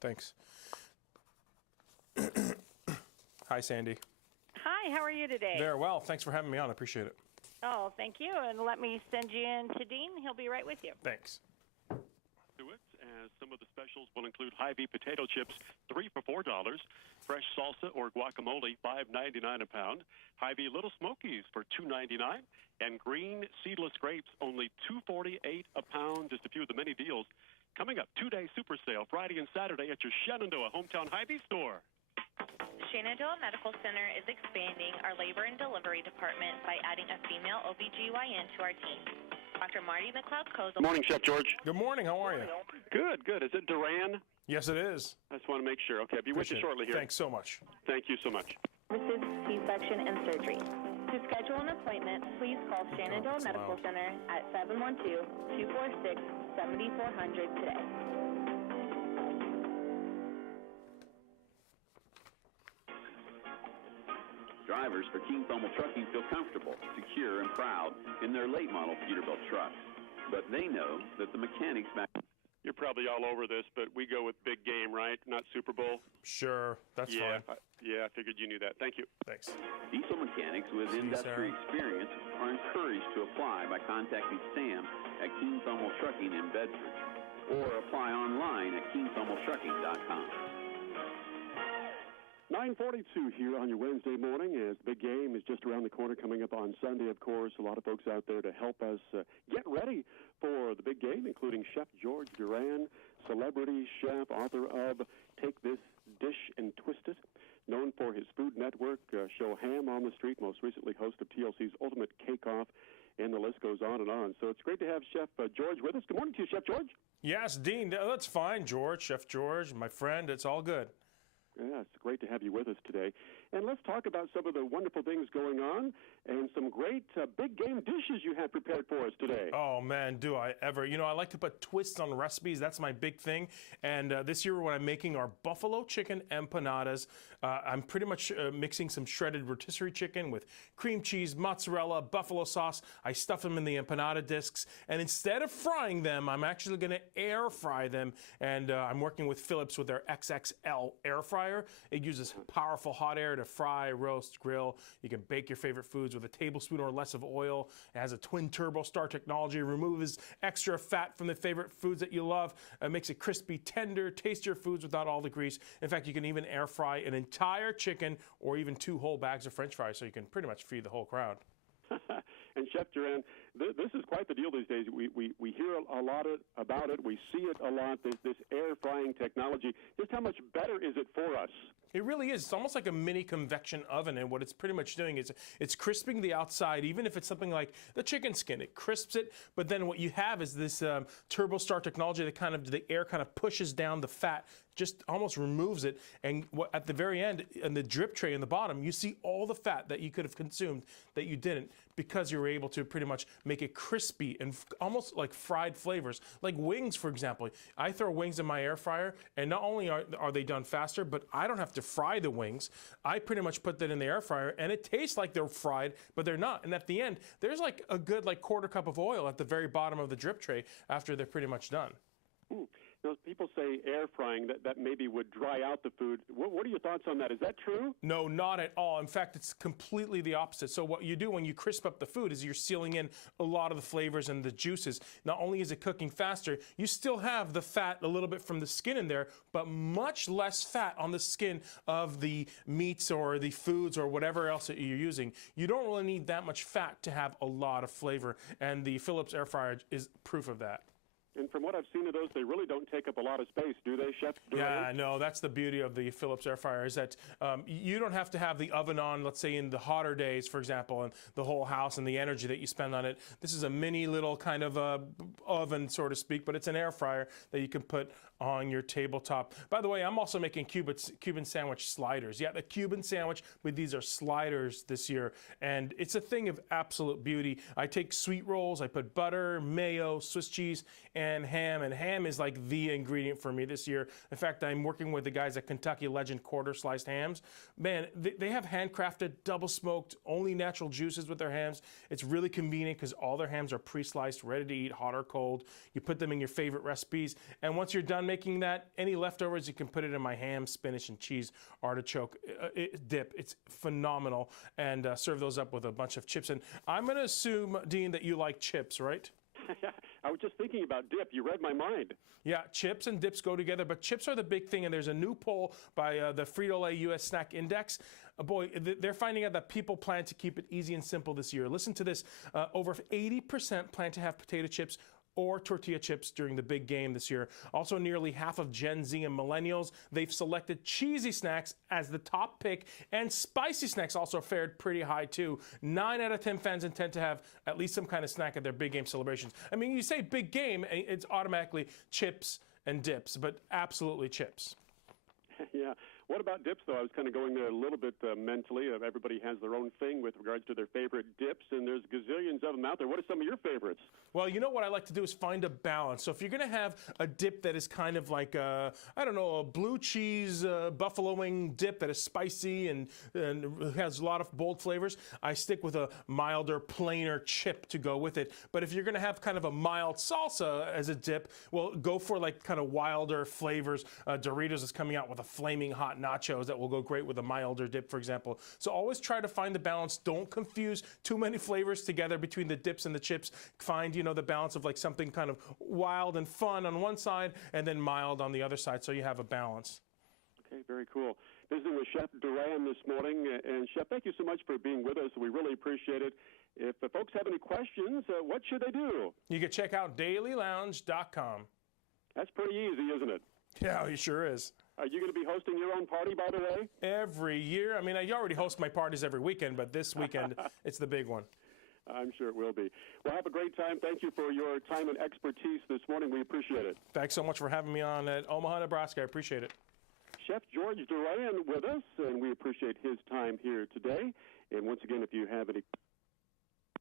Thanks. Hi, Sandy. Hi, how are you today? Very well. Thanks for having me on. I appreciate it. Oh, thank you. And let me send you in to Dean. He'll be right with you. Thanks. As some of the specials will include Hy-Vee potato chips, 3 for $4. Fresh salsa or guacamole, $5.99 a pound. Hy-Vee Little Smokies for $2.99. And green seedless grapes, only $2.48 a pound. Just a few of the many deals. Coming up, 2-day super sale Friday and Saturday at your Shenandoah hometown Hy-Vee store. Shenandoah Medical Center is expanding our labor and delivery department by adding a female OBGYN to our team. Dr. Marty McLeod-Kozel. Morning, Chef George. Good morning. How are you? Good, good. Is it Duran? Yes, it is. I just want to make sure. Okay, I'll be with you shortly here. Thanks so much. Thank you so much. Services, C-section, and surgery. To schedule an appointment, please call Shenandoah Medical Center at 712-246-7400 today. Drivers for King Thermal Trucking feel comfortable, secure, and proud in their late model Peterbilt trucks. But they know that the mechanics back... You're probably all over this, but we go with big game, right? Not Super Bowl? Sure. That's fine. I figured you knew that. Thank you. Thanks. Diesel mechanics with industry experience are encouraged to apply by contacting Sam at King Thermal Trucking in Bedford or apply online at kingthermaltrucking.com. 9:42 here on your Wednesday morning as the big game is just around the corner, coming up on Sunday, of course. A lot of folks out there to help us get ready for the big game, including Chef George Duran, celebrity chef, author of Take This Dish and Twist It, known for his Food Network show Ham on the Street, most recently host of TLC's Ultimate Cake Off, and the list goes on and on. So it's great to have Chef George with us. Good morning to you, Chef George. Yes, Dean, that's fine, George, Chef George, my friend, it's all good. Yeah, it's great to have you with us today. And let's talk about some of the wonderful things going on and some great big game dishes you have prepared for us today. Oh, man, do I ever. You know, I like to put twists on recipes. That's my big thing. And this year when I'm making our buffalo chicken empanadas, I'm pretty much mixing some shredded rotisserie chicken with cream cheese, mozzarella, buffalo sauce. I stuff them in the empanada discs. And instead of frying them, I'm actually going to air fry them. And I'm working with Philips with their XXL air fryer. It uses powerful hot air to fry, roast, grill. You can bake your favorite foods with a tablespoon or less of oil. It has a twin turbo star technology, removes extra fat from the favorite foods that you love. It makes it crispy, tender, tastier foods without all the grease. In fact, you can even air fry an entire chicken or even 2 whole bags of French fries, so you can pretty much feed the whole crowd. And Chef Duran, this is quite the deal these days. We hear a lot about it. We see it a lot, this air frying technology. Just how much better is it for us? It really is. It's almost like a mini convection oven, and what it's pretty much doing is it's crisping the outside, even if it's something like the chicken skin. It crisps it, but then what you have is this turbo star technology that the air kind of pushes down the fat, just almost removes it, and at the very end, in the drip tray in the bottom, you see all the fat that you could have consumed that you didn't, because you were able to pretty much make it crispy and almost like fried flavors. Like wings, for example. I throw wings in my air fryer, and not only are they done faster, but I don't have to fry the wings. I pretty much put that in the air fryer, and it tastes like they're fried, but they're not. And at the end, there's like a good quarter cup of oil at the very bottom of the drip tray after they're pretty much done. Now, people say air frying, that maybe would dry out the food. What are your thoughts on that? Is that true? No, not at all. In fact, it's completely the opposite. So what you do when you crisp up the food is you're sealing in a lot of the flavors and the juices. Not only is it cooking faster, you still have the fat a little bit from the skin in there, but much less fat on the skin of the meats or the foods or whatever else that you're using. You don't really need that much fat to have a lot of flavor, and the Philips air fryer is proof of that. And from what I've seen of those, they really don't take up a lot of space, do they, Chef? Yeah, no, that's the beauty of the Philips air fryer, is that you don't have to have the oven on, let's say in the hotter days, for example, and the whole house and the energy that you spend on it. This is a mini little kind of oven, so to speak, but it's an air fryer that you can put on your tabletop. By the way, I'm also making Cuban sandwich sliders. Yeah, the Cuban sandwich, but these are sliders this year, and it's a thing of absolute beauty. I take sweet rolls, I put butter, mayo, Swiss cheese, and ham is like the ingredient for me this year. In fact, I'm working with the guys at Kentucky Legend quarter sliced hams. Man, they have handcrafted, double smoked, only natural juices with their hams. It's really convenient because all their hams are pre-sliced, ready to eat, hot or cold. You put them in your favorite recipes, and once you're done making that. Any leftovers, you can put it in my ham, spinach, and cheese artichoke dip. It's phenomenal. And serve those up with a bunch of chips. And I'm going to assume, Dean, that you like chips, right? I was just thinking about dip. You read my mind. Yeah, chips and dips go together, but chips are the big thing, and there's a new poll by the Frito-Lay U.S. Snack Index. Boy, they're finding out that people plan to keep it easy and simple this year. Listen to this. Over 80% plan to have potato chips or tortilla chips during the big game this year. Also, nearly half of Gen Z and millennials, they've selected cheesy snacks as the top pick, and spicy snacks also fared pretty high too. 9 out of 10 fans intend to have at least some kind of snack at their big game celebrations. I mean, you say big game, it's automatically chips and dips, but absolutely chips. Yeah. What about dips, though? I was kind of going there a little bit mentally. Everybody has their own thing with regards to their favorite dips, and there's gazillions of them out there. What are some of your favorites? Well, you know what I like to do is find a balance. So if you're going to have a dip that is kind of like, I don't know, a blue cheese buffalo wing dip that is spicy and has a lot of bold flavors, I stick with a milder, plainer chip to go with it. But if you're going to have kind of a mild salsa as a dip, well, go for like kind of wilder flavors. Doritos is coming out with a flaming hot nachos that will go great with a milder dip, for example. So always try to find the balance. Don't confuse too many flavors together between the dips and the chips. Find, you know, the balance of like something kind of wild and fun on one side and then mild on the other side, so you have a balance. Okay, very cool. Visiting with Chef Duran this morning. And Chef, thank you so much for being with us. We really appreciate it. If the folks have any questions, what should they do? You can check out dailylounge.com. That's pretty easy, isn't it? Yeah, it sure is. Are you going to be hosting your own party, by the way? Every year. I mean, I already host my parties every weekend, but this weekend, it's the big one. I'm sure it will be. Well, have a great time. Thank you for your time and expertise this morning. We appreciate it. Thanks so much for having me on at Omaha, Nebraska. I appreciate it. Chef George Duran with us, and we appreciate his time here today. And once again, if you have any